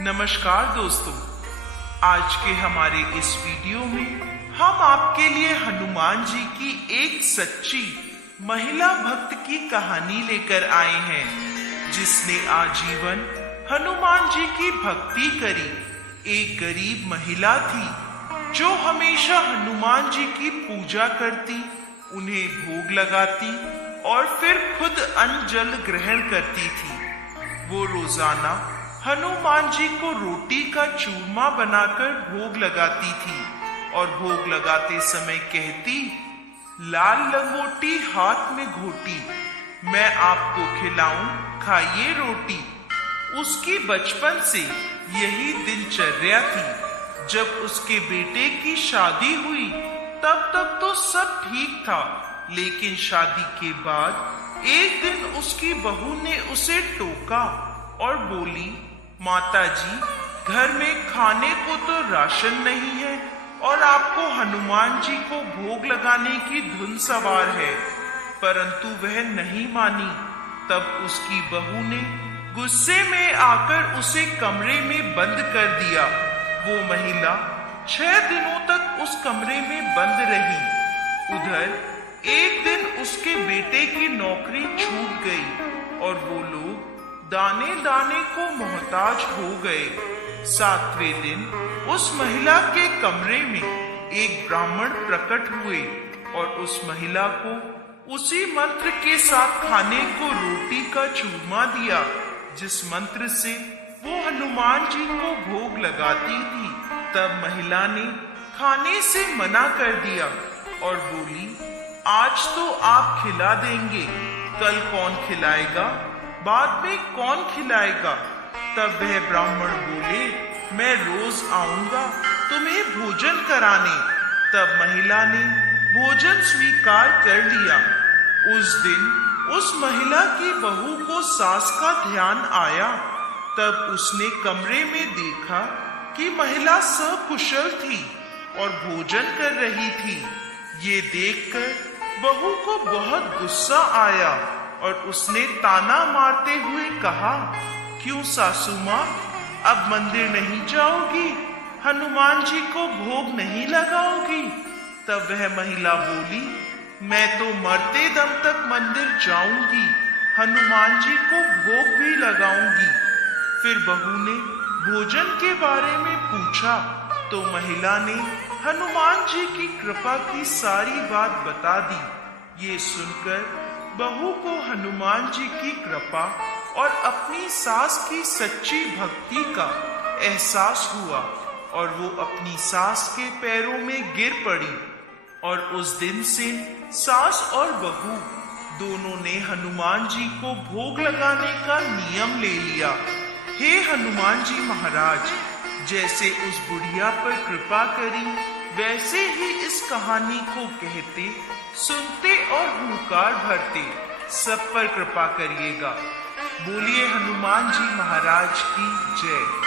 नमस्कार दोस्तों, आज के हमारे इस वीडियो में हम आपके लिए हनुमान जी की एक सच्ची महिला भक्त की कहानी लेकर आए हैं, जिसने आजीवन हनुमान जी की भक्ति करी। एक गरीब महिला थी जो हमेशा हनुमान जी की पूजा करती, उन्हें भोग लगाती और फिर खुद अन्न जल ग्रहण करती थी। वो रोजाना हनुमान जी को रोटी का चूरमा बनाकर भोग लगाती थी और भोग लगाते समय कहती, लाल लंगोटी हाथ में घोटी, मैं आपको खिलाऊं खाइए रोटी। उसकी बचपन से यही दिनचर्या थी। जब उसके बेटे की शादी हुई तब तक तो सब ठीक था, लेकिन शादी के बाद एक दिन उसकी बहू ने उसे टोका और बोली, माताजी, घर में खाने को तो राशन नहीं है और आपको हनुमान जी को भोग लगाने की धुन सवार है। परंतु वह नहीं मानी। तब उसकी बहू ने गुस्से में आकर उसे कमरे में बंद कर दिया। वो महिला 6 दिनों तक उस कमरे में बंद रही। उधर एक दिन उसके बेटे की नौकरी छूट गई और वो लोग दाने दाने को मोहताज हो गए। 7वें दिन उस महिला के कमरे में एक ब्राह्मण प्रकट हुए और उस महिला को उसी मंत्र के साथ खाने को रोटी का चूरमा दिया, जिस मंत्र से वो हनुमान जी को भोग लगाती थी। तब महिला ने खाने से मना कर दिया और बोली, आज तो आप खिला देंगे, कल कौन खिलाएगा, बाद में कौन खिलाएगा। तब वह ब्राह्मण बोले, मैं रोज आऊंगा तुम्हें भोजन कराने। तब महिला ने भोजन स्वीकार कर लिया। उस दिन उस महिला की बहू को सास का ध्यान आया। तब उसने कमरे में देखा कि महिला सकुशल थी और भोजन कर रही थी। ये देखकर बहू को बहुत गुस्सा आया और उसने ताना मारते हुए कहा, क्यों सासू माँ, अब मंदिर नहीं जाओगी, हनुमान जी को भोग नहीं लगाओगी। तब वह महिला बोली, मैं तो मरते दम तक मंदिर जाऊंगी, हनुमान जी को भोग भी लगाऊंगी। फिर बहू ने भोजन के बारे में पूछा तो महिला ने हनुमान जी की कृपा की सारी बात बता दी। ये सुनकर बहू को हनुमान जी की कृपा और अपनी सास की सच्ची भक्ति का एहसास हुआ और वो अपनी सास के पैरों में गिर पड़ी। और उस दिन से सास और बहू दोनों ने हनुमान जी को भोग लगाने का नियम ले लिया। हे हनुमान जी महाराज, जैसे उस बुढ़िया पर कृपा करी, वैसे ही इस कहानी को कहते, सुनते और हुंकार भरते सब पर कृपा करिएगा। बोलिए हनुमान जी महाराज की जय।